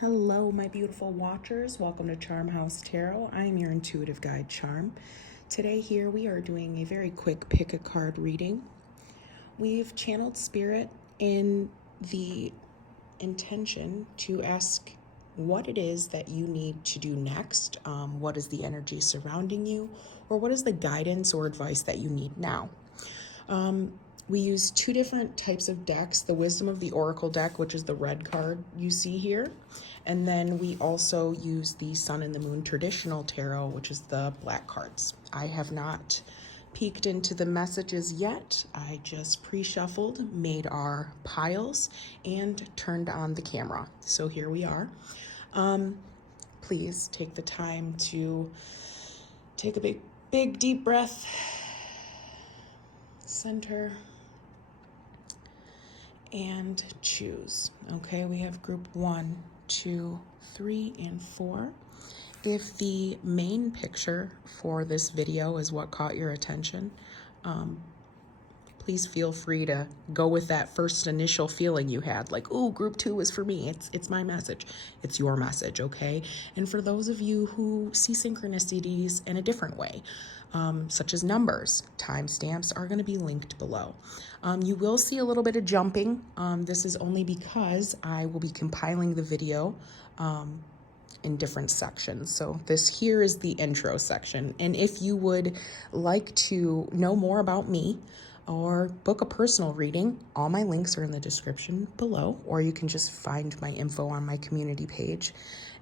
Hello, my beautiful watchers. Welcome to Charmhousetarot. I am your intuitive guide, Charm. Today here we are doing a very quick pick a card reading. We've channeled Spirit in the intention to ask what it is that you need to do next, what is the energy surrounding you, or what is the guidance or advice that you need now. We use two different types of decks, the Wisdom of the Oracle deck, which is the red card you see here, and then we also use the Sun and the Moon Traditional Tarot, which is the black cards. I have not peeked into the messages yet. I just pre-shuffled, made our piles, and turned on the camera. So here we are. Please take the time to take a big deep breath, center, and choose. Okay, we have group 1, 2, 3, and 4. If the main picture for this video is what caught your attention, please feel free to go with that first initial feeling you had, like, oh, group 2 is for me. It's my message. It's your message, okay? And for those of you who see synchronicities in a different way, such as numbers, timestamps are going to be linked below. You will see a little bit of jumping. This is only because I will be compiling the video in different sections. So this here is the intro section. And if you would like to know more about me or book a personal reading, all my links are in the description below, or you can just find my info on my community page.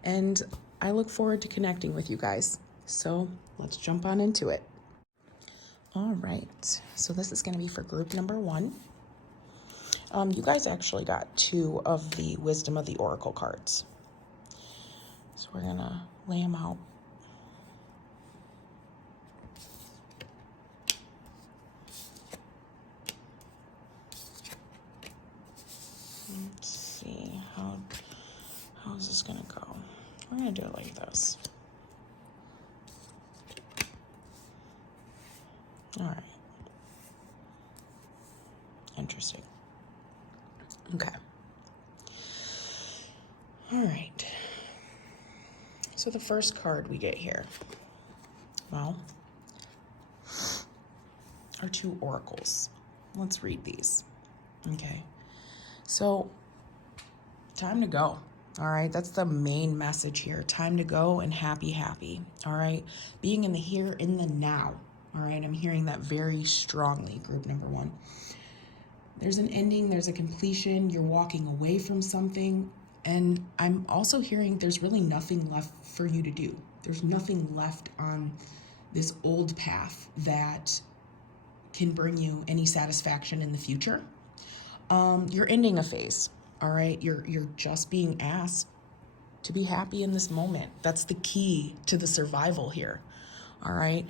And I look forward to connecting with you guys. So let's jump on into it. All right, so this is going to be for group number 1. You guys actually got 2 of the Wisdom of the Oracle cards. So we're going to lay them out. Let's see, how's this going to go? We're going to do it like this. All right. Interesting. Okay. All right. So the first card we get here, well, are 2 oracles. Let's read these. Okay. So, time to go. All right. That's the main message here. Time to go and happy. All right. Being in the here, in the now. All right, I'm hearing that very strongly, group number 1. There's an ending, there's a completion, you're walking away from something, and I'm also hearing there's really nothing left for you to do. There's nothing left on this old path that can bring you any satisfaction in the future. You're ending a phase, all right? You're just being asked to be happy in this moment. That's the key to the survival here. All right,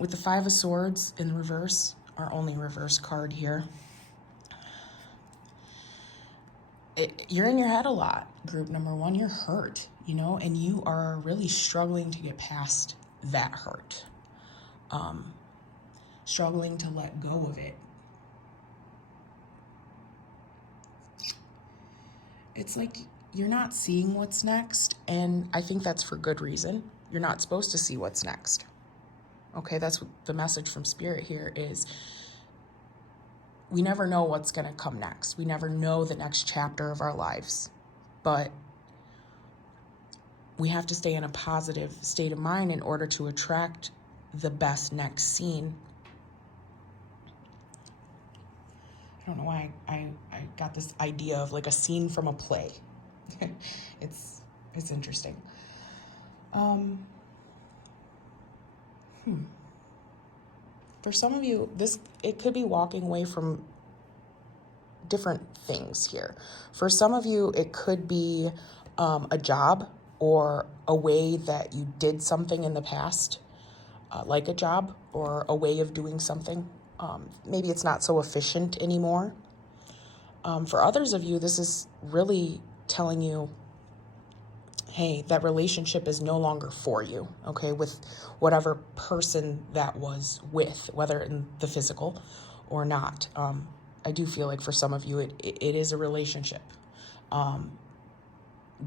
with the 5 of Swords in the reverse, our only reverse card here, you're in your head a lot, group number 1. You're hurt, and you are really struggling to get past that hurt, struggling to let go of it. It's like you're not seeing what's next, and I think that's for good reason. You're not supposed to see what's next. Okay, that's what the message from Spirit here is. We never know what's going to come next. We never know the next chapter of our lives. But we have to stay in a positive state of mind in order to attract the best next scene. I don't know why I got this idea of like a scene from a play. It's interesting. For some of you, it could be walking away from different things here. For some of you, it could be a job or a way that you did something in the past, like a job or a way of doing something. Maybe it's not so efficient anymore. For others of you, this is really telling you, hey, that relationship is no longer for you, okay, with whatever person that was with, whether in the physical or not. I do feel like for some of you, it is a relationship.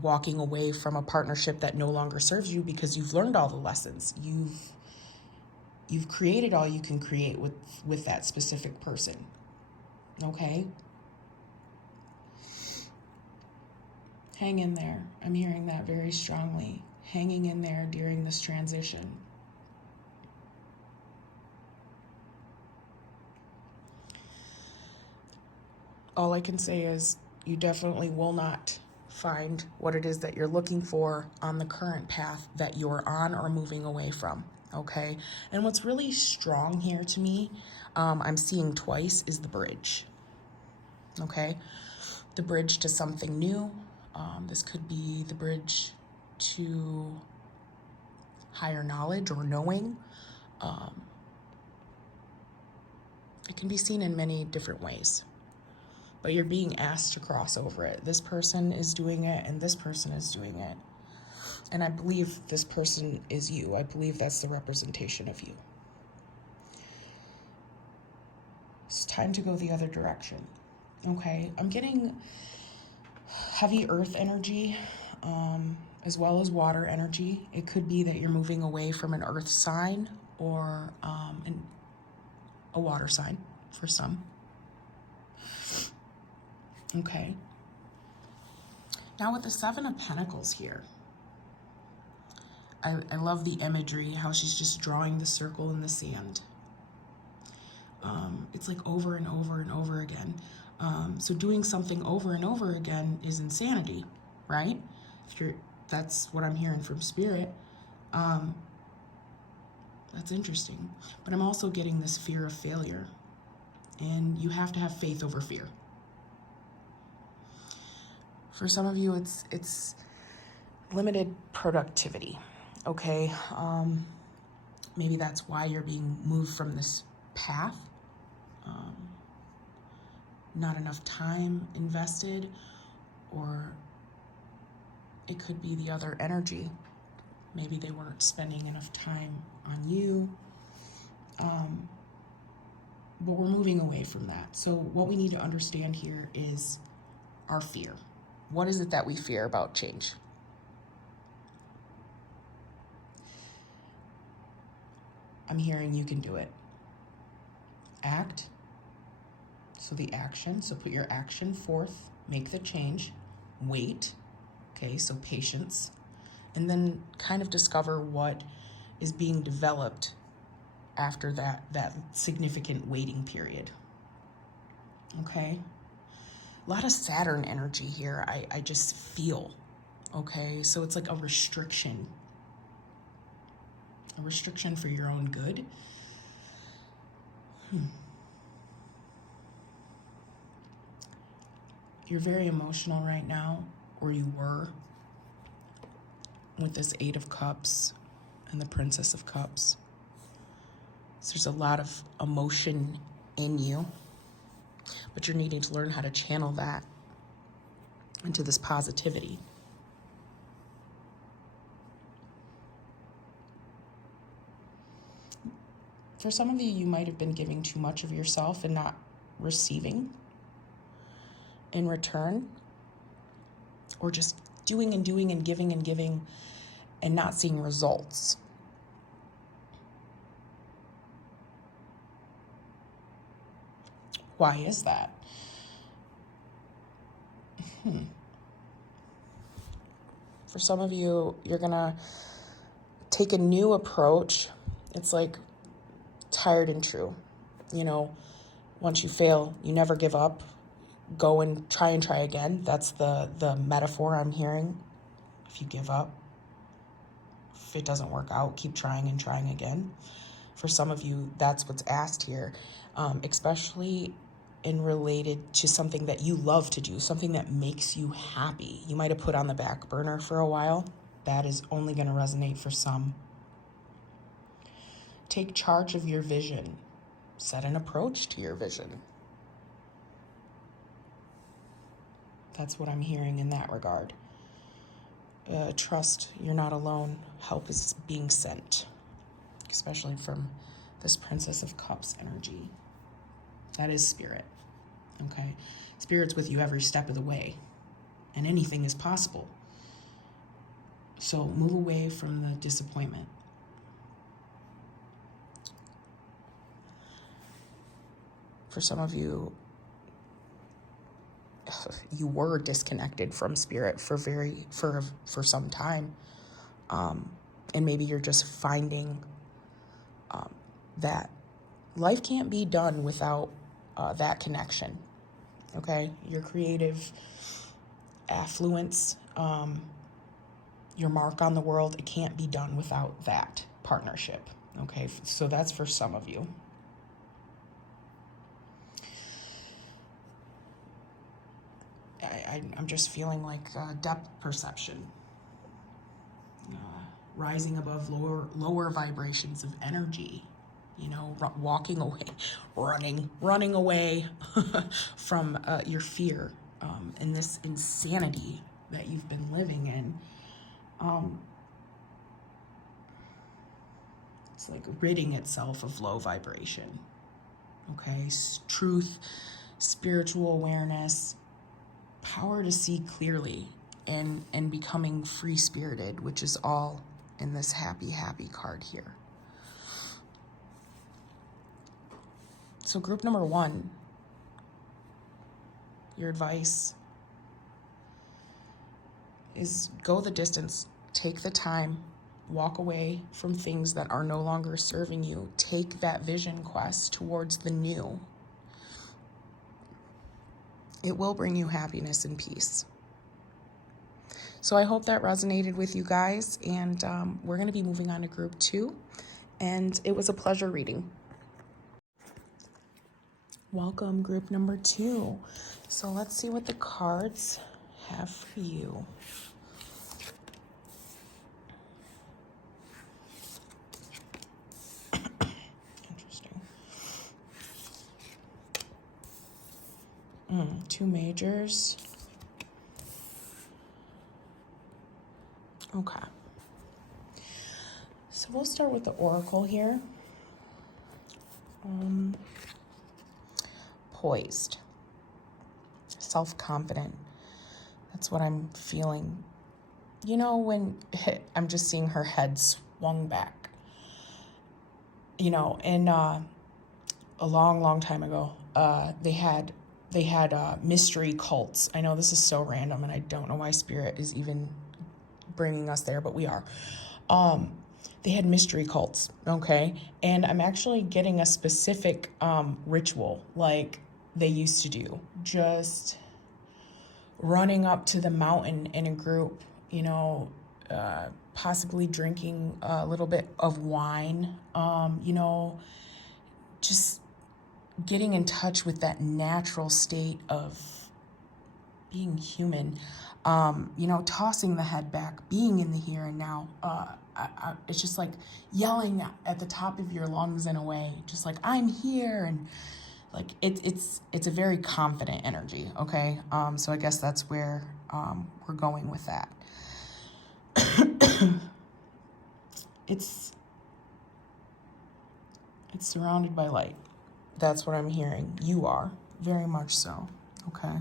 walking away from a partnership that no longer serves you because you've learned all the lessons. You've created all you can create with that specific person. Okay? Hang in there. I'm hearing that very strongly. Hanging in there during this transition. All I can say is you definitely will not find what it is that you're looking for on the current path that you're on or moving away from, okay? And what's really strong here to me, I'm seeing twice, is the bridge, okay? The bridge to something new. This could be the bridge to higher knowledge or knowing. It can be seen in many different ways. But you're being asked to cross over it. This person is doing it, and this person is doing it. And I believe this person is you. I believe that's the representation of you. It's time to go the other direction. Okay, I'm getting heavy earth energy, as well as water energy. It could be that you're moving away from an earth sign or a water sign for some. Okay. Now with the Seven of Pentacles here, I love the imagery, how she's just drawing the circle in the sand. It's like over and over and over again. So doing something over and over again is insanity, right? That's what I'm hearing from Spirit. That's interesting. But I'm also getting this fear of failure. And you have to have faith over fear. For some of you, it's limited productivity, okay? Maybe that's why you're being moved from this path. Not enough time invested, or it could be the other energy. Maybe they weren't spending enough time on you. But we're moving away from that. So what we need to understand here is our fear. What is it that we fear about change? I'm hearing you can do it. Act. So the action. So put your action forth. Make the change. Wait. Okay, so patience. And then kind of discover what is being developed after that significant waiting period. Okay? A lot of Saturn energy here, I just feel, okay? So it's like a restriction for your own good. You're very emotional right now, or you were, with this Eight of Cups and the Princess of Cups. So there's a lot of emotion in you. But you're needing to learn how to channel that into this positivity. For some of you, you might have been giving too much of yourself and not receiving in return, or just doing and doing and giving and not seeing results. Why is that? For some of you, you're gonna take a new approach. It's like tired and true. You know, once you fail, you never give up. Go and try again. That's the metaphor I'm hearing. If you give up, if it doesn't work out, keep trying and trying again. For some of you, that's what's asked here, especially in related to something that you love to do, something that makes you happy. You might have put on the back burner for a while. That is only going to resonate for some. Take charge of your vision. Set an approach to your vision. That's what I'm hearing in that regard. Trust you're not alone. Help is being sent, especially from this Princess of Cups energy. That is Spirit, okay? Spirit's with you every step of the way, and anything is possible. So move away from the disappointment. For some of you, you were disconnected from spirit for some time. And maybe you're just finding that life can't be done without that connection. Okay? Your creative affluence, your mark on the world, it can't be done without that partnership. Okay? So that's for some of you. I'm just feeling like depth perception. Rising above lower vibrations of energy, walking away, running away from your fear and this insanity that you've been living in. It's like ridding itself of low vibration. Okay, truth, spiritual awareness, power to see clearly, and becoming free-spirited, which is all in this happy card here. So group number 1, your advice is go the distance, take the time, walk away from things that are no longer serving you. Take that vision quest towards the new. It will bring you happiness and peace. So I hope that resonated with you guys, and we're going to be moving on to group 2, and it was a pleasure reading. Welcome, group number 2. So let's see what the cards have for you. Interesting. 2 majors. Okay. So we'll start with the oracle here. Poised. Self-confident. That's what I'm feeling. When I'm just seeing her head swung back. And a long time ago, they had mystery cults. I know this is so random, and I don't know why Spirit is even bringing us there, but we are. They had mystery cults, okay? And I'm actually getting a specific ritual like they used to do. Just running up to the mountain in a group, possibly drinking a little bit of wine, just getting in touch with that natural state of being human, tossing the head back, being in the here and now. It's just like yelling at the top of your lungs in a way, just like, I'm here. And like, it's a very confident energy. Okay. So I guess that's where, we're going with that. It's surrounded by light. That's what I'm hearing. You are, very much so. Okay.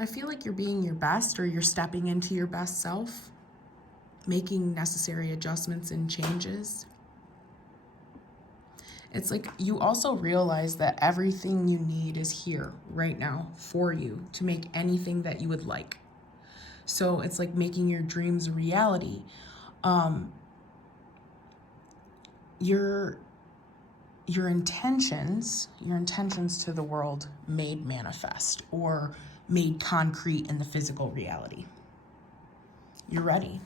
I feel like you're being your best, or you're stepping into your best self, making necessary adjustments and changes. It's like you also realize that everything you need is here right now for you to make anything that you would like. So it's like making your dreams a reality. Your intentions to the world made manifest or made concrete in the physical reality. You're ready.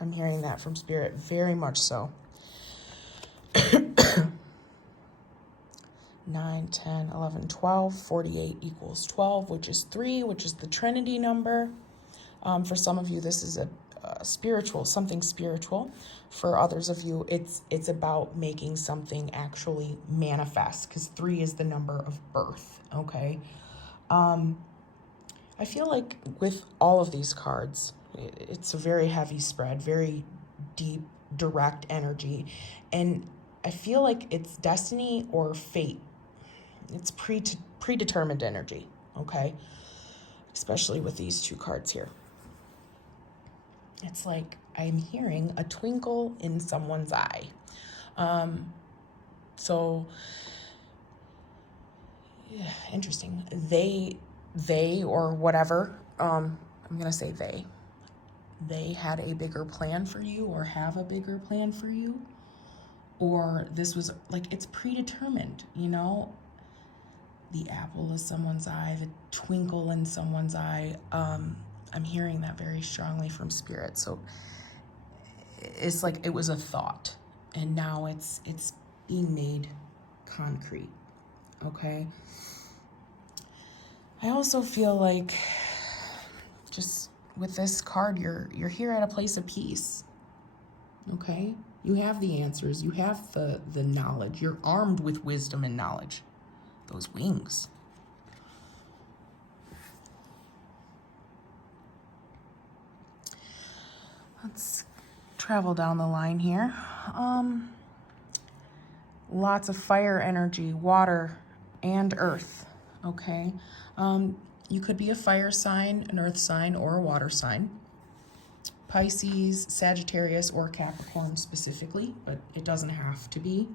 I'm hearing that from Spirit, very much so. 9, 10, 11, 12, 48 equals 12, which is 3, which is the Trinity number. For some of you, this is a something spiritual. For others of you, it's about making something actually manifest, because 3 is the number of birth, okay? I feel like with all of these cards, it's a very heavy spread, very deep, direct energy, and I feel like it's destiny or fate. It's predetermined energy, okay? especially with these two cards here. It's like I'm hearing a twinkle in someone's eye. So, yeah, interesting. They or whatever, I'm going to say they had a bigger plan for you or have a bigger plan for you. Or this was like, it's predetermined, you know? The apple is someone's eye, the twinkle in someone's eye. I'm hearing that very strongly from Spirit. So it's like it was a thought, and now it's being made concrete. Okay. I also feel like just with this card, you're here at a place of peace. Okay. You have the answers. You have the knowledge. You're armed with wisdom and knowledge. Those wings. Let's travel down the line here. Lots of fire energy, water, and earth. Okay. You could be a fire sign, an earth sign, or a water sign. Pisces, Sagittarius, or Capricorn specifically, but it doesn't have to be.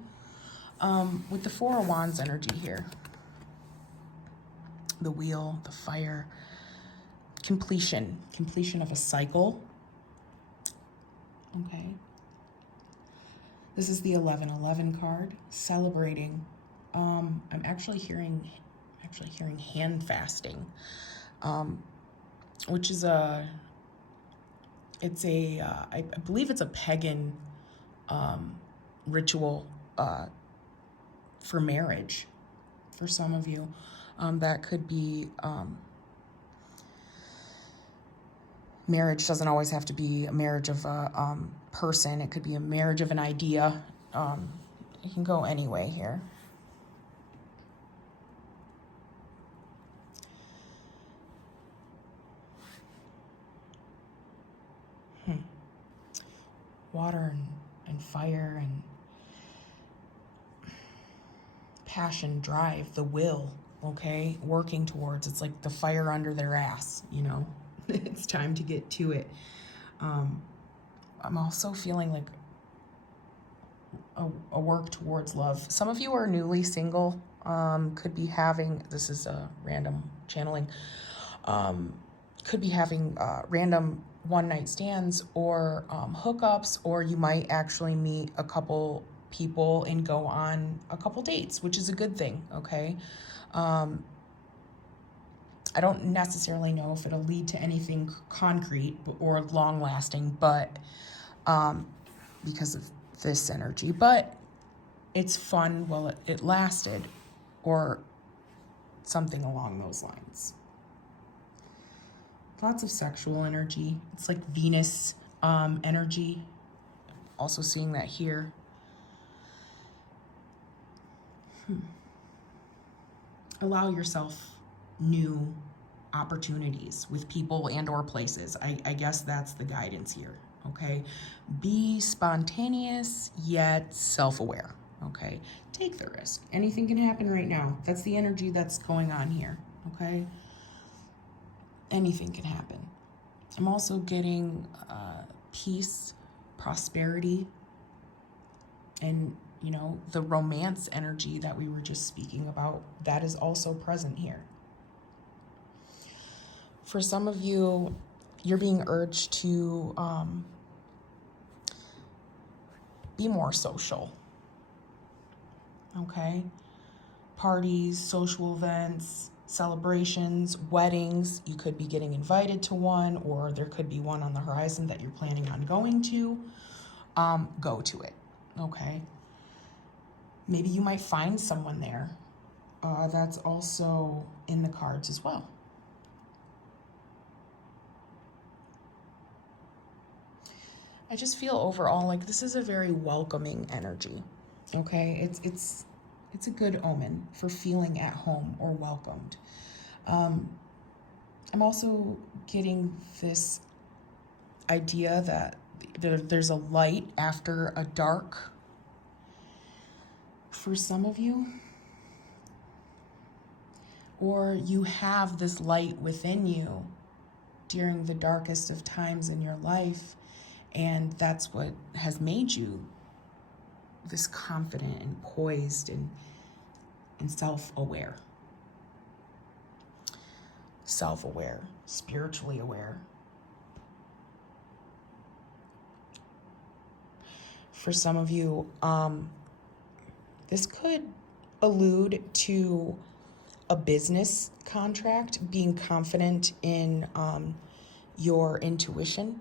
With the Four of Wands energy here. The wheel, the fire, completion of a cycle. Okay. This is the 1111 card, celebrating. I'm actually hearing hand fasting, which is I believe it's a pagan ritual for marriage. For some of you, that could be. Marriage doesn't always have to be a marriage of a person. It could be a marriage of an idea. It can go any way here. Water and fire and passion, drive, the will, okay? Working towards, it's like the fire under their ass, you know? It's time to get to it. I'm also feeling like a work towards love. Some of you are newly single, could be having, this is a random channeling, could be having random one-night stands or hookups, or you might actually meet a couple people and go on a couple dates, which is a good thing, okay? I don't necessarily know if it'll lead to anything concrete or long-lasting, but because of this energy, but it's fun while it lasted, or something along those lines. Lots of sexual energy. It's like Venus energy. Also seeing that here. Allow yourself new opportunities with people and or places. I guess that's the guidance here, okay? Be spontaneous yet self-aware, okay? Take the risk. Anything can happen right now. That's the energy that's going on here, okay? Anything can happen. I'm also getting peace, prosperity, and, you know, the romance energy that we were just speaking about, that is also present here. For some of you, you're being urged to be more social, okay? Parties, social events, celebrations, weddings. You could be getting invited to one, or there could be one on the horizon that you're planning on going to. Go to it, okay? Maybe you might find someone there. That's also in the cards as well. I just feel overall like this is a very welcoming energy, okay? It's a good omen for feeling at home or welcomed. I'm also getting this idea that there's a light after a dark. For some of you, Or you have this light within you during the darkest of times in your life, and that's what has made you this confident and poised and self-aware. Self-aware, spiritually aware. For some of you, this could allude to a business contract, being confident in your intuition.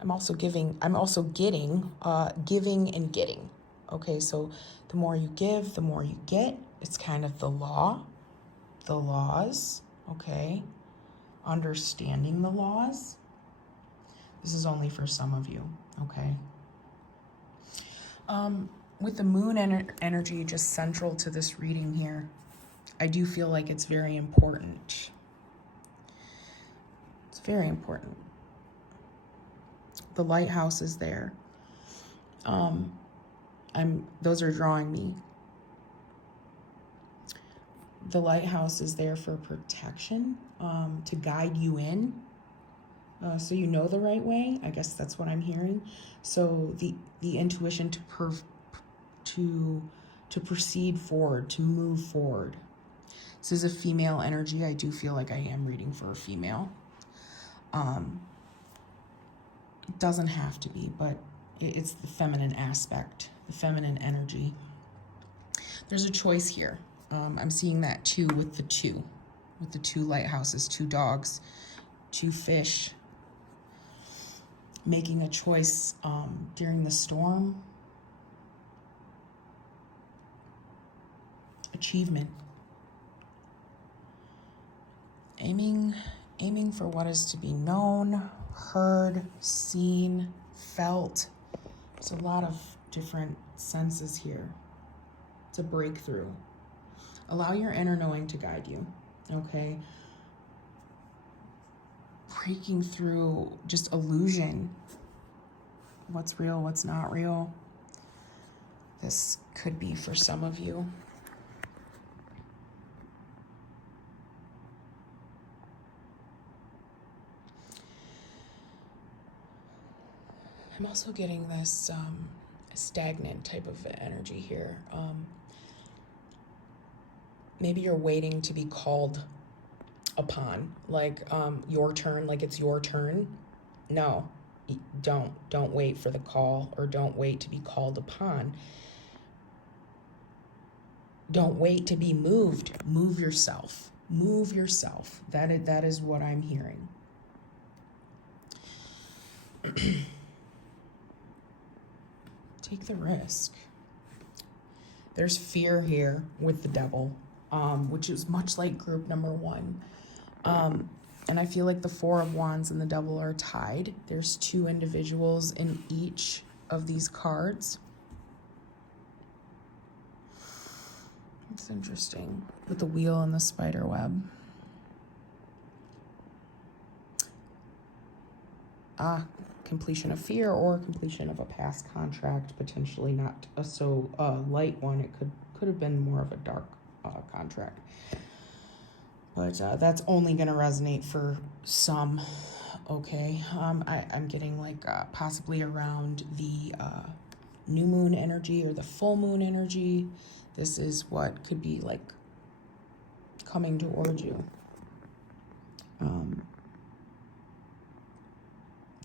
I'm also getting giving and getting. Okay, so the more you give, the more you get. It's kind of the laws, okay? Understanding the laws. This is only for some of you, okay? With the moon energy just central to this reading here, I do feel like it's very important. It's very important. The lighthouse is there. Those are drawing me. The lighthouse is there for protection, to guide you in, so you know the right way. I guess that's what I'm hearing. So the intuition to proceed forward, to move forward. This is a female energy. I do feel like I am reading for a female. It doesn't have to be, but it's the feminine aspect, the feminine energy. There's a choice here. I'm seeing that too with the two lighthouses, 2 dogs, 2 fish, making a choice during the storm. Achievement. Aiming for what is to be known, heard, seen, felt. There's a lot of different senses here. It's a breakthrough. Allow your inner knowing to guide you, okay? Breaking through just illusion. What's real, what's not real. This could be for some of you. I'm also getting this stagnant type of energy here. Maybe you're waiting to be called upon, like your turn, like it's your turn. No, don't wait for the call, or don't wait to be called upon. Don't wait to be moved. Move yourself. Move yourself. That is what I'm hearing. Take the risk. There's fear here with the devil, which is much like group number 1. And I feel like the 4 of Wands and the devil are tied. There's 2 individuals in each of these cards. It's interesting with the wheel and the spider web. Completion of fear, or completion of a past contract, potentially not a so light one. It could have been more of a dark contract. But that's only going to resonate for some, okay? I'm getting like possibly around the new moon energy or the full moon energy. This is what could be like coming toward you.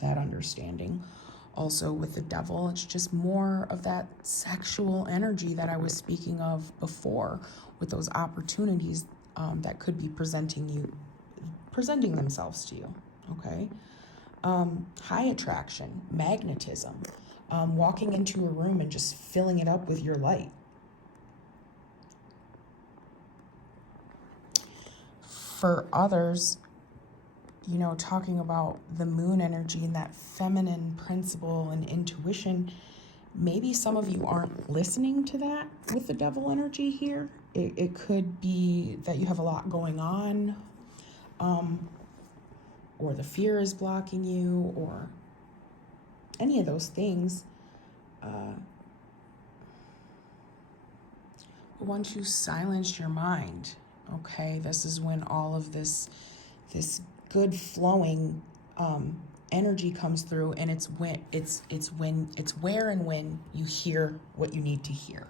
That understanding. Also with the devil, it's just more of that sexual energy that I was speaking of before, with those opportunities that could be presenting themselves to you, okay? High attraction, magnetism, walking into a room and just filling it up with your light. For others, you know, talking about the moon energy and that feminine principle and intuition, maybe some of you aren't listening to that with the devil energy here. It could be that you have a lot going on, or the fear is blocking you, or any of those things. once you silence your mind, okay, this is when all of this good flowing energy comes through, and it's where and when you hear what you need to hear.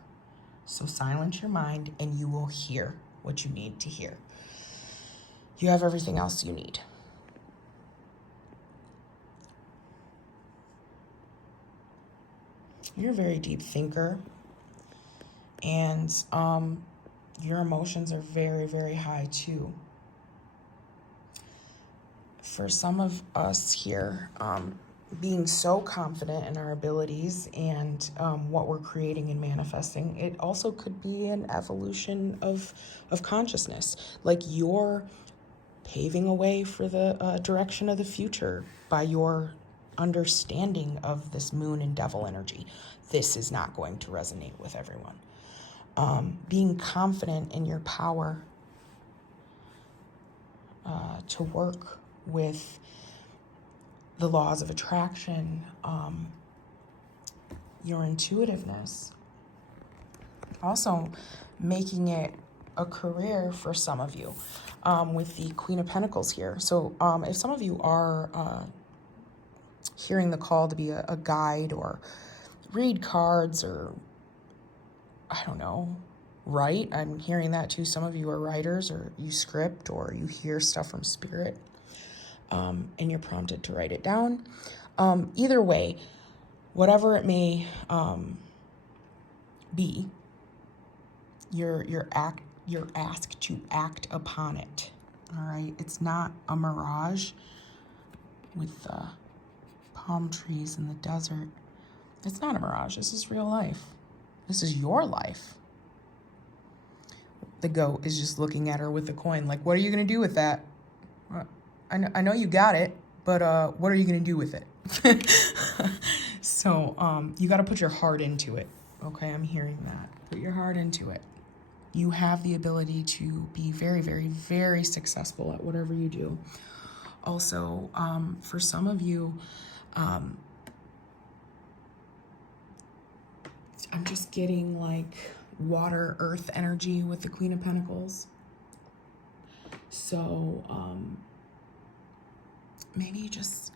So silence your mind and you will hear what you need to hear. You have everything else you need. You're a very deep thinker, and your emotions are very, very high too. For some of us here, being so confident in our abilities and what we're creating and manifesting, it also could be an evolution of consciousness. Like you're paving a way for the direction of the future by your understanding of this moon and devil energy. This is not going to resonate with everyone. Being confident in your power to work with the laws of attraction, your intuitiveness, also making it a career for some of you with the Queen of Pentacles here. So if some of you are hearing the call to be a guide or read cards or, I don't know, write, I'm hearing that too. Some of you are writers, or you script, or you hear stuff from spirit. And you're prompted to write it down. Either way, whatever it may be, you're asked to act upon it. All right, it's not a mirage with palm trees in the desert. It's not a mirage. This is real life. This is your life. The goat is just looking at her with the coin, like, what are you gonna do with that? I know you got it, but what are you going to do with it? So you got to put your heart into it. Okay, I'm hearing that. Put your heart into it. You have the ability to be very, very, very successful at whatever you do. Also, for some of you, I'm just getting like water, earth energy with the Queen of Pentacles. So, maybe just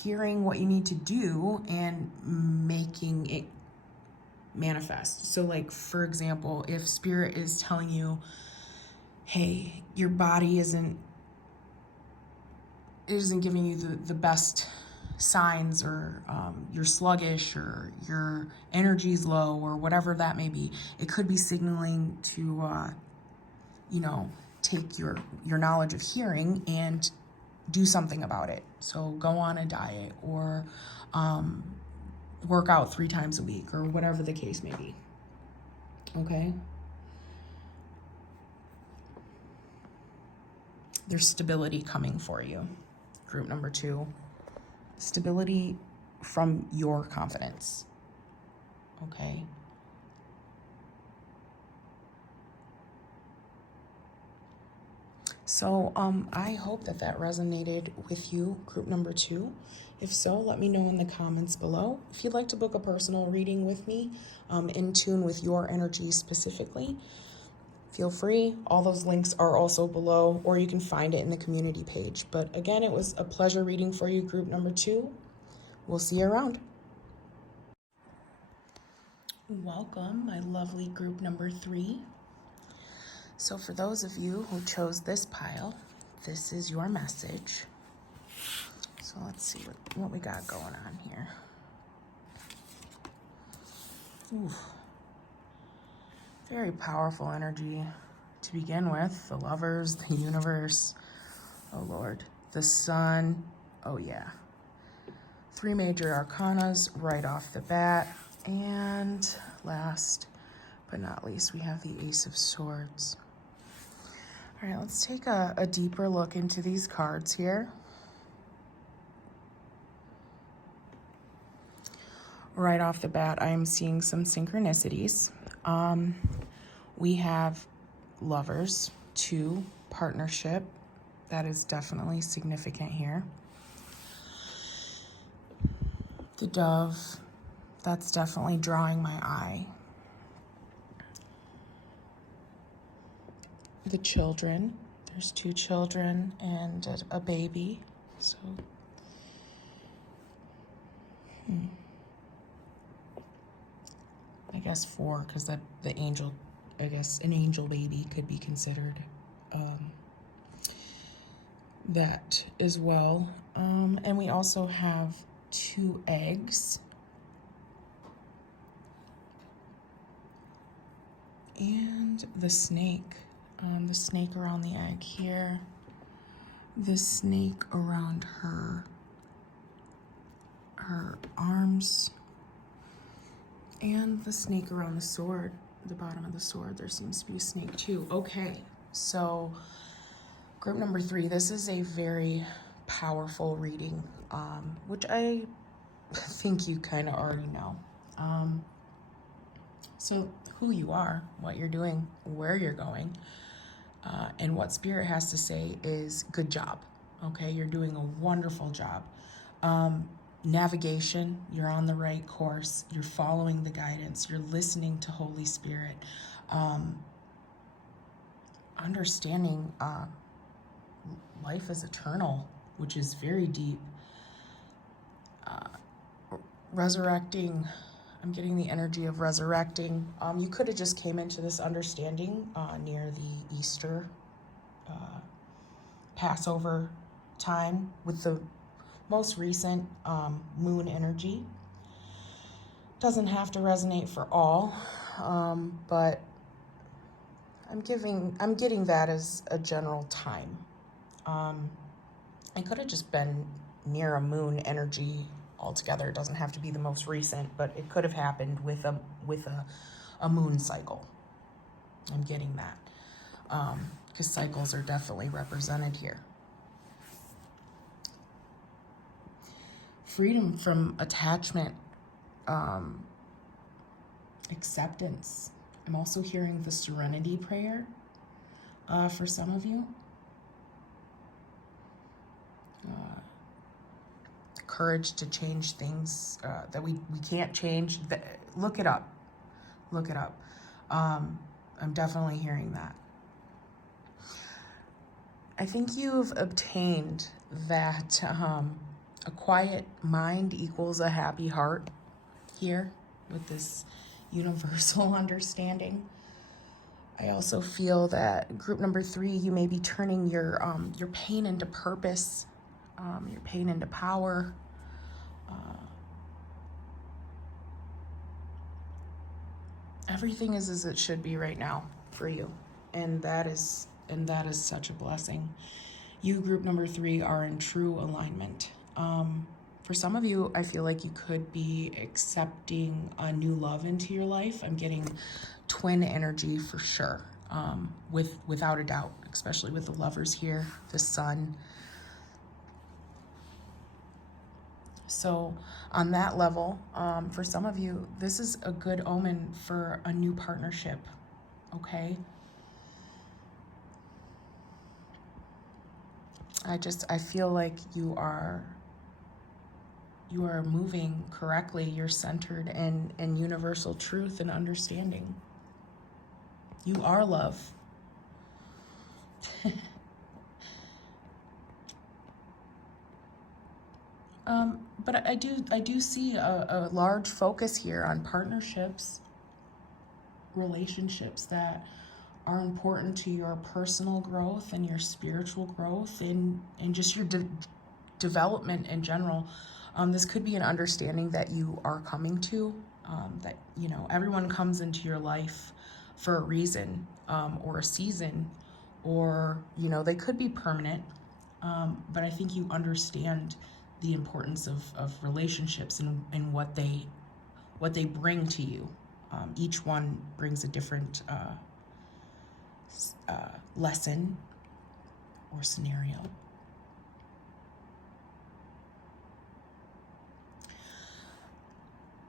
hearing what you need to do and making it manifest. So like, for example, if spirit is telling you, hey, your body isn't giving you the best signs, or you're sluggish, or your energy's low, or whatever that may be, it could be signaling to, take your knowledge of hearing and do something about it. So go on a diet, or work out 3 times a week, or whatever the case may be. Okay? There's stability coming for you. Group number 2. Stability from your confidence. Okay? So I hope that resonated with you, group number 2. If so, let me know in the comments below. If you'd like to book a personal reading with me, in tune with your energy specifically, feel free. All those links are also below, or you can find it in the community page. But again, it was a pleasure reading for you, group number 2. We'll see you around. Welcome, my lovely group number 3. So for those of you who chose this pile, this is your message. So let's see what we got going on here. Ooh. Very powerful energy to begin with. The Lovers, the Universe, oh Lord, the Sun, oh yeah. 3 major arcanas right off the bat. And last but not least, we have the Ace of Swords. All right, let's take a deeper look into these cards here. Right off the bat, I am seeing some synchronicities. We have Lovers, 2, partnership. That is definitely significant here. The Dove, that's definitely drawing my eye. the children. There's 2 children and a baby. So, I guess 4, because the angel, I guess an angel baby could be considered that as well. And we also have 2 eggs. And the snake around the egg here, the snake around her arms, and the snake around the sword, the bottom of the sword. There seems to be a snake too. Okay, so group number 3, this is a very powerful reading, which I think you kind of already know. So who you are, what you're doing, where you're going, and what Spirit has to say is good job. Okay, you're doing a wonderful job. Navigation, you're on the right course. You're following the guidance. You're listening to Holy Spirit. Understanding life is eternal, which is very deep. Resurrecting, I'm getting the energy of resurrecting. You could have just came into this understanding near the Easter Passover time with the most recent moon energy. Doesn't have to resonate for all, but I'm getting that as a general time. It could have just been near a moon energy altogether. It doesn't have to be the most recent, but it could have happened with a moon cycle. I'm getting that because cycles are definitely represented here. Freedom from attachment, acceptance. I'm also hearing the serenity prayer for some of you. Courage to change things that we can't change. Look it up. I'm definitely hearing that. I think you've obtained that a quiet mind equals a happy heart here with this universal understanding. I also feel that group number 3, you may be turning your pain into purpose, your pain into power. Everything is as it should be right now for you, and that is such a blessing. You, group number 3, are in true alignment. For some of you, I feel like you could be accepting a new love into your life. I'm getting twin energy for sure, without a doubt, especially with the lovers here, the sun. So on that level, for some of you, this is a good omen for a new partnership, okay? I feel like you are moving correctly. You're centered in universal truth and understanding. You are love. But I do see a large focus here on partnerships, relationships that are important to your personal growth and your spiritual growth and just your development in general. This could be an understanding that you are coming to, that, everyone comes into your life for a reason, or a season, or, they could be permanent. But I think you understand the importance of relationships and what they bring to you. Each one brings a different lesson or scenario.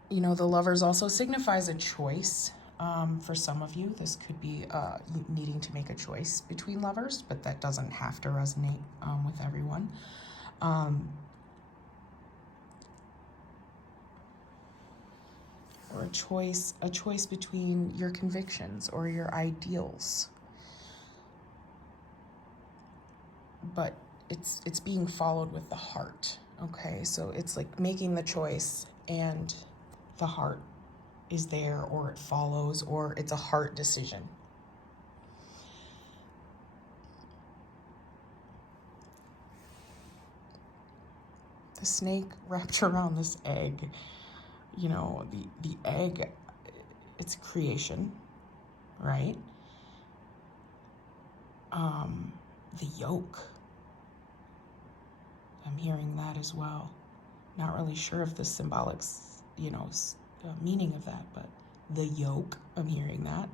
The lovers also signifies a choice. For some of you, this could be needing to make a choice between lovers, but that doesn't have to resonate with everyone. Or a choice between your convictions or your ideals. but it's being followed with the heart. Okay, so it's like making the choice and the heart is there, or it follows, or it's a heart decision. The snake wrapped around this egg, you know, the egg, it's creation, right? The yolk, I'm hearing that as well. Not really sure of the symbolic, you know, meaning of that, but the yolk, I'm hearing that.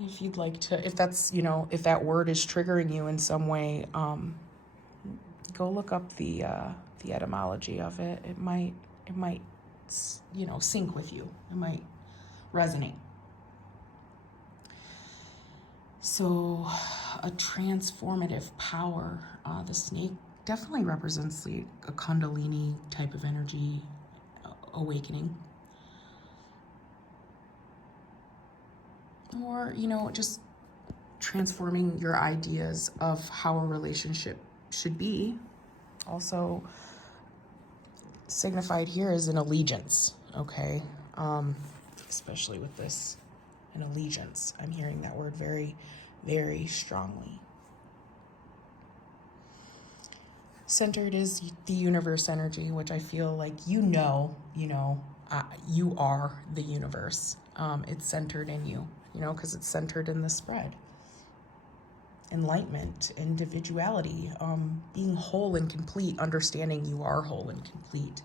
If you'd like to, if that's, you know, if that word is triggering you in some way, go look up the etymology of it. It might, you know, sync with you. It might resonate. So a transformative power. The snake definitely represents a Kundalini type of energy, awakening. Or, you know, just transforming your ideas of how a relationship should be. Also signified here is an allegiance, okay? Especially with this, an allegiance. I'm hearing that word very, very strongly. Centered is the universe energy, which I feel like you are the universe. It's centered in you, you know, because it's centered in the spread. Enlightenment, individuality, being whole and complete, understanding you are whole and complete.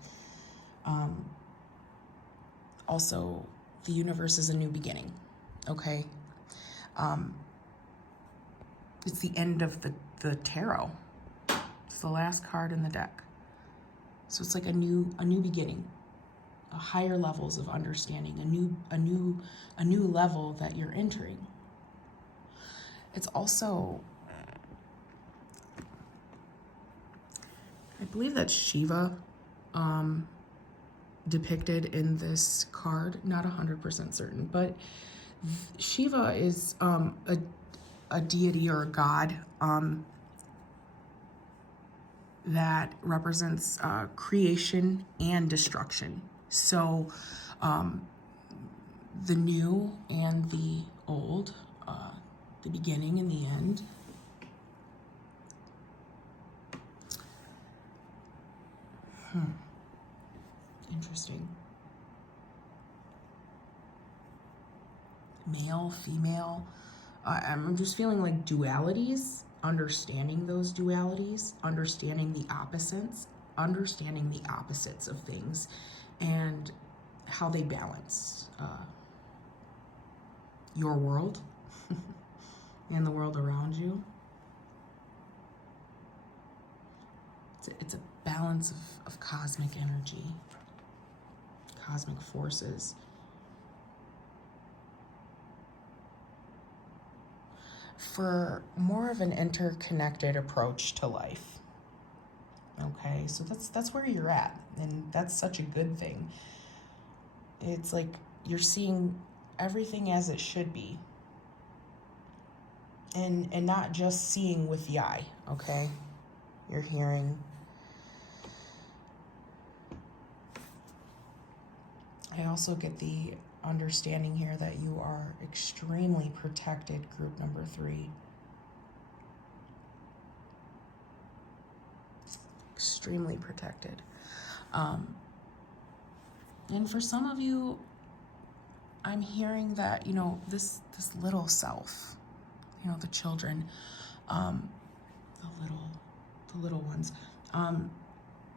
Also, the universe is a new beginning, okay? It's the end of the tarot. It's the last card in the deck. So it's like a new beginning, higher levels of understanding, a new level that you're entering. It's also, I believe that's Shiva depicted in this card. Not 100% certain, but Shiva is a deity or a god that represents creation and destruction. So the new and the old, the beginning and the end. Interesting. Male, female. I'm just feeling like dualities, understanding those dualities, understanding the opposites of things, and how they balance your world and the world around you. It's a balance of cosmic energy, cosmic forces. For more of an interconnected approach to life. Okay, so that's where you're at, and that's such a good thing. It's like you're seeing everything as it should be, and not just seeing with the eye. Okay, you're hearing. I also get the understanding here that you are extremely protected, group number 3. Extremely protected. And for some of you, I'm hearing that, you know, this little self, you know, the children, the little ones,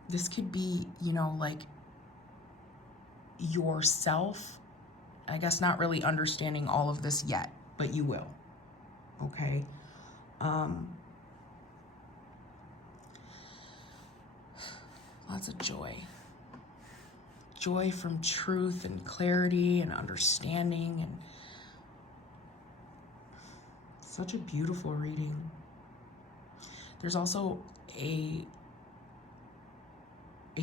this could be, you know, like yourself, I guess not really understanding all of this yet, but you will, okay? Lots of joy. Joy from truth and clarity and understanding, and such a beautiful reading. There's also a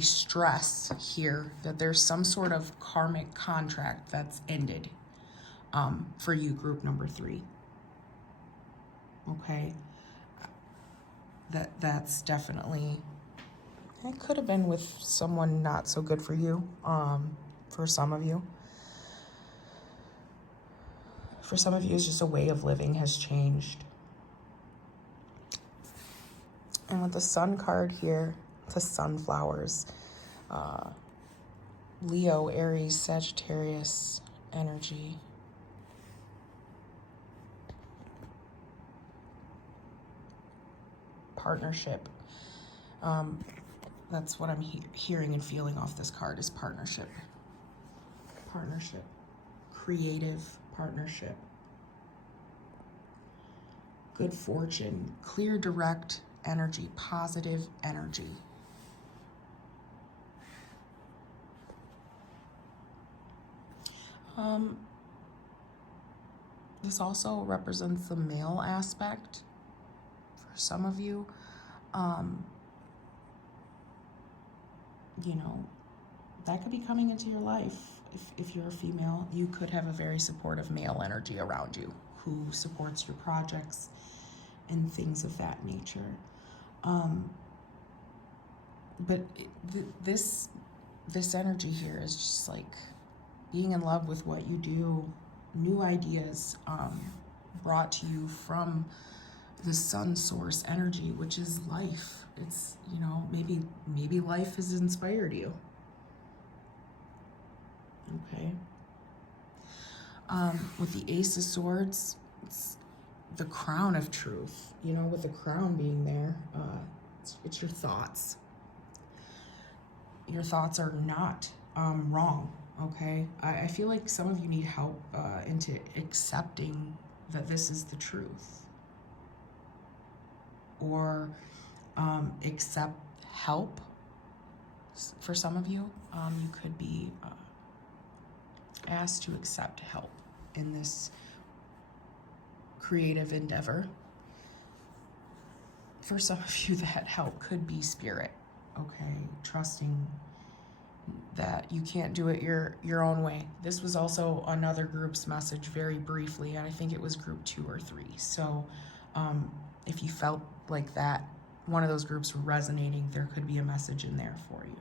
stress here that there's some sort of karmic contract that's ended for you, group number 3. Okay. that's definitely, it could have been with someone not so good for you, for some of you. For some of you, it's just a way of living has changed. And with the Sun card here, the sunflowers, Leo, Aries, Sagittarius energy. Partnership. That's what I'm hearing and feeling off this card is partnership. Partnership. Creative partnership. Good fortune. Clear, direct energy. Positive energy. This also represents the male aspect for some of you. You know, that could be coming into your life. If you're a female, you could have a very supportive male energy around you who supports your projects and things of that nature. But this energy here is just like being in love with what you do, new ideas brought to you from the sun source energy, which is life. It's, you know, maybe life has inspired you. Okay. With the Ace of Swords, it's the crown of truth. You know, with the crown being there, it's your thoughts. Your thoughts are not wrong, okay? I feel like some of you need help into accepting that this is the truth. Or accept help. For some of you, you could be asked to accept help in this creative endeavor. For some of you, that help could be spirit, okay? Trusting that you can't do it your own way. This was also another group's message very briefly, and I think it was group 2 or 3. So if you felt like that, one of those groups resonating, there could be a message in there for you.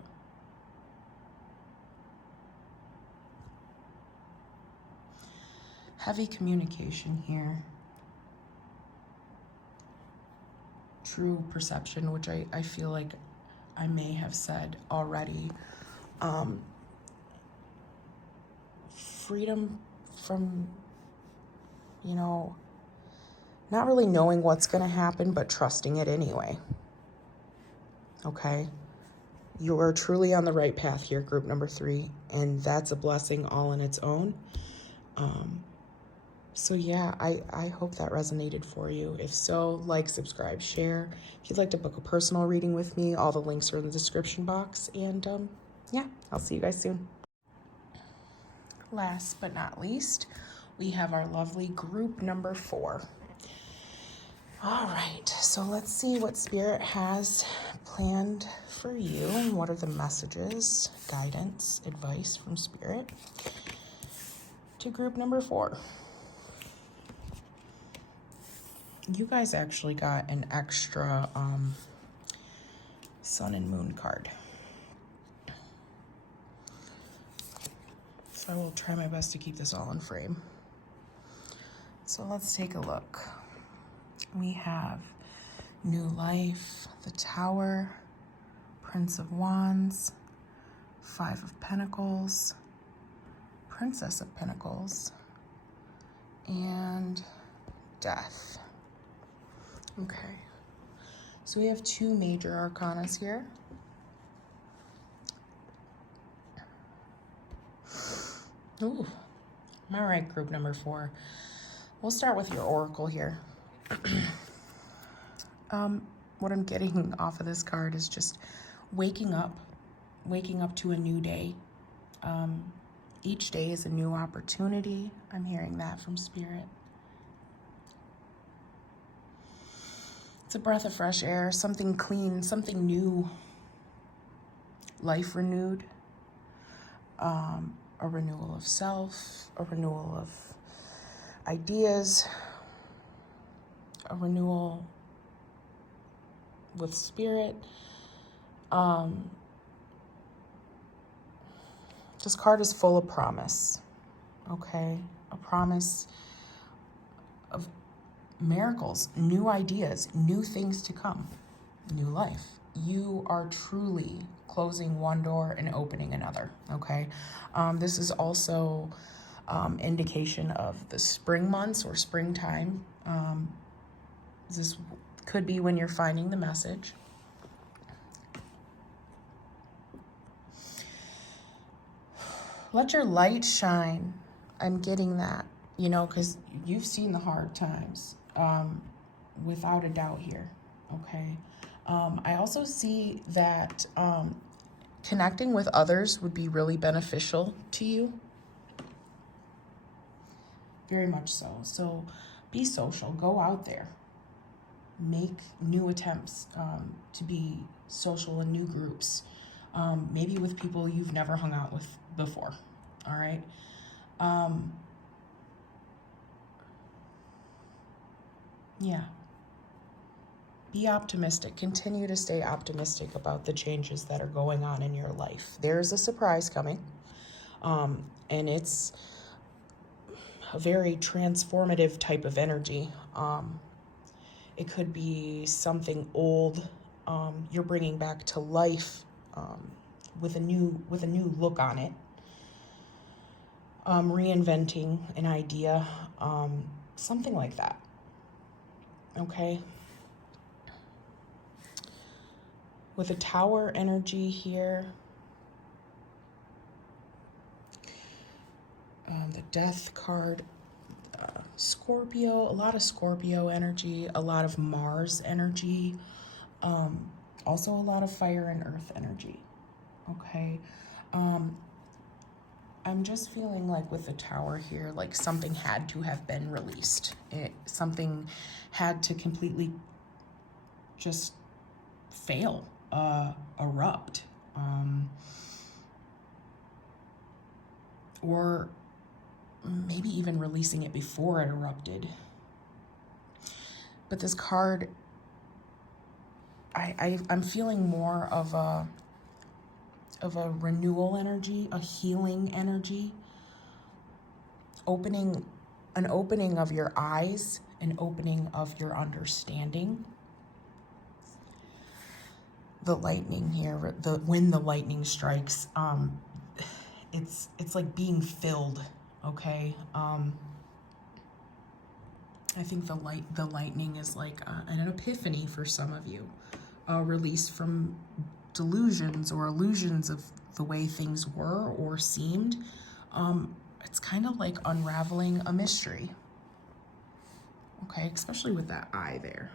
Heavy communication here. True perception, which I feel like I may have said already. Freedom from, you know, not really knowing what's going to happen, but trusting it anyway. Okay? You are truly on the right path here, group number 3, and that's a blessing all in its own. So yeah, I hope that resonated for you. If so, like, subscribe, share. If you'd like to book a personal reading with me, all the links are in the description box. And yeah, I'll see you guys soon. Last but not least, we have our lovely group number 4. All right, so let's see what Spirit has planned for you. What are the messages, guidance, advice from Spirit to group number 4? You guys actually got an extra sun and moon card. So I will try my best to keep this all in frame. So let's take a look. We have new life, the Tower, Prince of Wands, 5 of Pentacles, Princess of Pentacles, and Death. Okay, so we have 2 major arcanas here. Ooh, all right, group number 4. We'll start with your oracle here. What I'm getting off of this card is just waking up to a new day. Each day is a new opportunity. I'm hearing that from Spirit. It's a breath of fresh air, something clean, something new, life renewed, a renewal of self, a renewal of ideas, a renewal with Spirit. This card is full of promise, okay? A promise of miracles, new ideas, new things to come, new life. You are truly closing one door and opening another, okay? This is also indication of the spring months or springtime. This could be when you're finding the message. Let your light shine. I'm getting that, you know, because you've seen the hard times, without a doubt here, okay? I also see that connecting with others would be really beneficial to you. Very much so. So be social, go out there, make new attempts to be social in new groups, maybe with people you've never hung out with before, all right? Yeah. Be optimistic. Continue to stay optimistic about the changes that are going on in your life. There's a surprise coming, and it's a very transformative type of energy. It could be something old you're bringing back to life with a new look on it. Reinventing an idea, something like that. Okay. With a Tower energy here, the Death card, Scorpio, a lot of Scorpio energy, a lot of Mars energy, also a lot of fire and earth energy, okay? I'm just feeling like with the Tower here, like something had to have been released. Something had to completely just fail, erupt, or maybe even releasing it before it erupted. But this card, I'm feeling more of a renewal energy, a healing energy, an opening of your eyes, an opening of your understanding. The lightning here, when the lightning strikes, it's like being filled, okay? I think the lightning is like an epiphany for some of you, a release from delusions or illusions of the way things were or seemed. It's kind of like unraveling a mystery, okay? Especially with that eye there.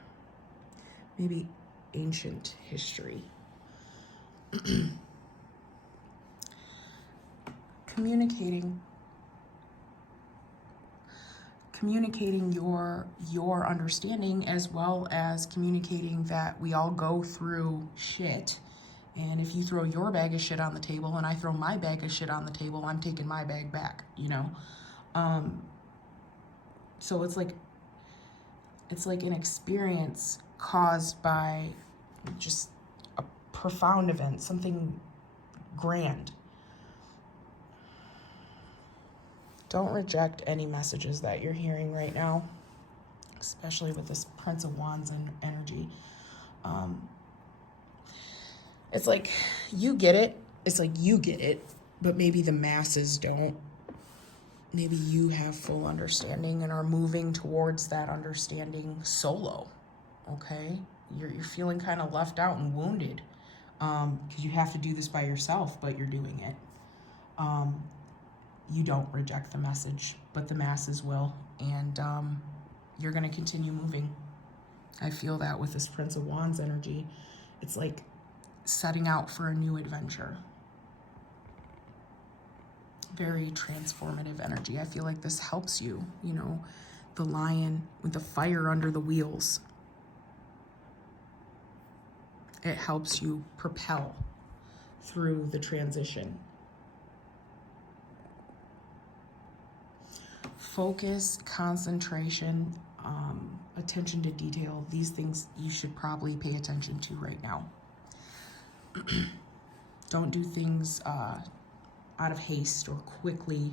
Maybe ancient history. Communicating your understanding, as well as communicating that we all go through shit, and if you throw your bag of shit on the table and I throw my bag of shit on the table, I'm taking my bag back, you know? So it's like an experience caused by just a profound event, something grand. Don't reject any messages that you're hearing right now, especially with this Prince of Wands and energy. It's like you get it. It's like you get it, but maybe the masses don't. Maybe you have full understanding and are moving towards that understanding solo, okay? You're feeling kind of left out and wounded because you have to do this by yourself, but you're doing it. You don't reject the message, but the masses will, and you're going to continue moving. I feel that with this Prince of Wands energy. It's like setting out for a new adventure. Very transformative energy. I feel like this helps you, you know, the lion with the fire under the wheels. It helps you propel through the transition. Focus, concentration, attention to detail. These things you should probably pay attention to right now. Don't do things out of haste or quickly.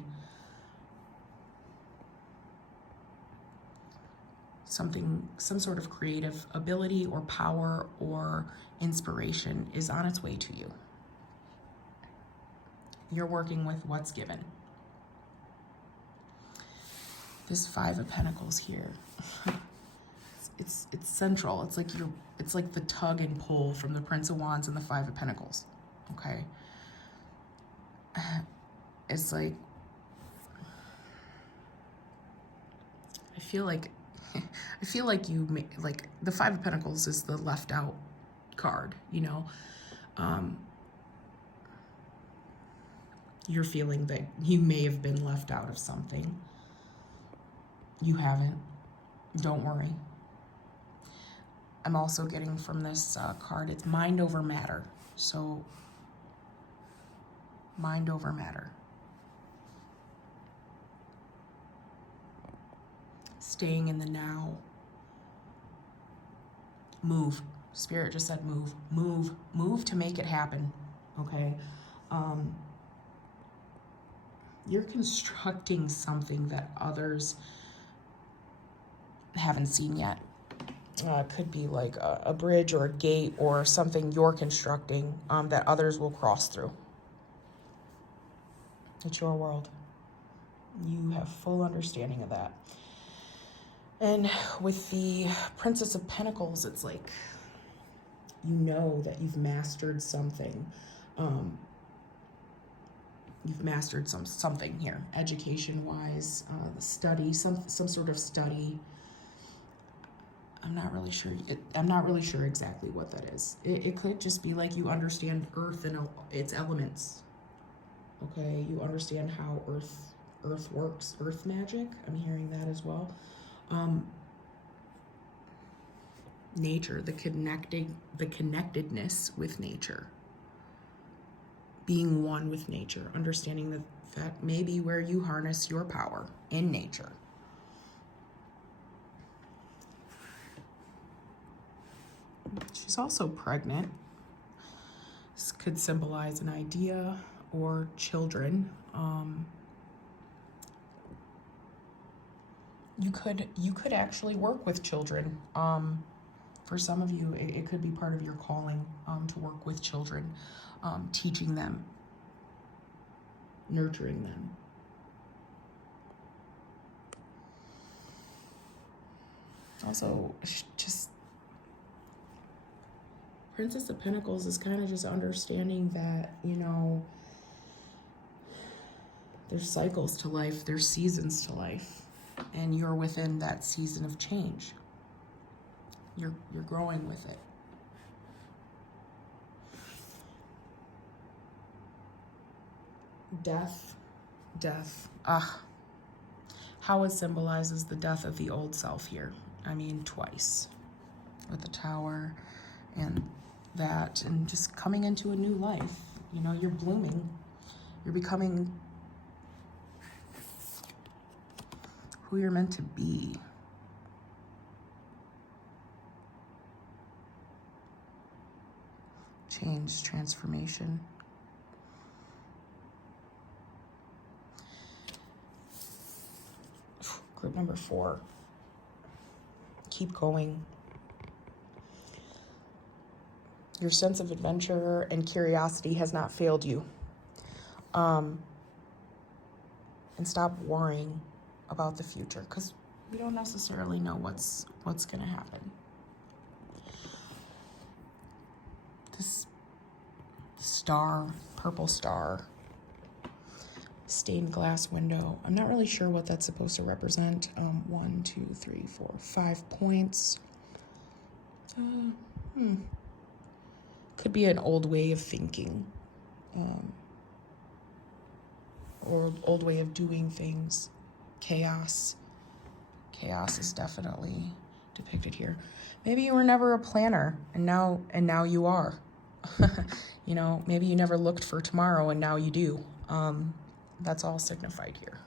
Some sort of creative ability or power or inspiration is on its way to you. You're working with what's given. This Five of Pentacles here, it's central. It's like the tug and pull from the Prince of Wands and the Five of Pentacles. Okay, it's like I feel like you like the Five of Pentacles is the left out card. You know, you're feeling that you may have been left out of something. You haven't. Don't worry. I'm also getting from this card, it's mind over matter. So, mind over matter. Staying in the now. Move. Spirit just said move. Move. Move to make it happen. Okay? You're constructing something that others haven't seen yet. Could be like a bridge or a gate or something you're constructing that others will cross through. It's your world. You have full understanding of that. And with the Princess of Pentacles, it's like you know that you've mastered something. You've mastered something here, education-wise, study, some sort of study. I'm not really sure. I'm not really sure exactly what that is. It could just be like you understand Earth and its elements. Okay, you understand how Earth works. Earth magic. I'm hearing that as well. Nature, the connectedness with nature. Being one with nature, understanding that may be where you harness your power in nature. She's also pregnant. This could symbolize an idea or children. You could actually work with children. For some of you, it could be part of your calling to work with children, teaching them, nurturing them. Also, just Princess of Pentacles is kind of just understanding that, you know, there's cycles to life, there's seasons to life, and you're within that season of change. You're growing with it. Death. How it symbolizes the death of the old self here. I mean, twice. With the Tower and that, and just coming into a new life. You know, you're blooming. You're becoming who you're meant to be. Change, transformation. Group number 4. Keep going. Your sense of adventure and curiosity has not failed you. And stop worrying about the future, because we don't necessarily know what's going to happen. This star, purple star, stained glass window. I'm not really sure what that's supposed to represent. 1, 2, 3, 4, 5 points. Could be an old way of thinking, or old way of doing things. Chaos. Chaos is definitely depicted here. Maybe you were never a planner, and now you are. You know, maybe you never looked for tomorrow, and now you do. That's all signified here.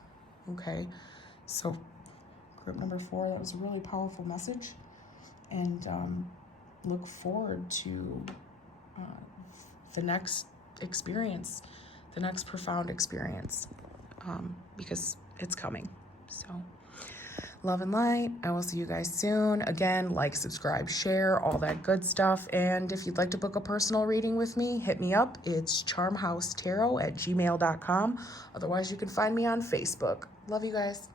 Okay, so group number 4. That was a really powerful message. And look forward to the next experience, the next profound experience, because it's coming. So love and light. I will see you guys soon. Again, like, subscribe, share, all that good stuff. And if you'd like to book a personal reading with me, hit me up. It's charmhousetarot@gmail.com. Otherwise, you can find me on Facebook. Love you guys.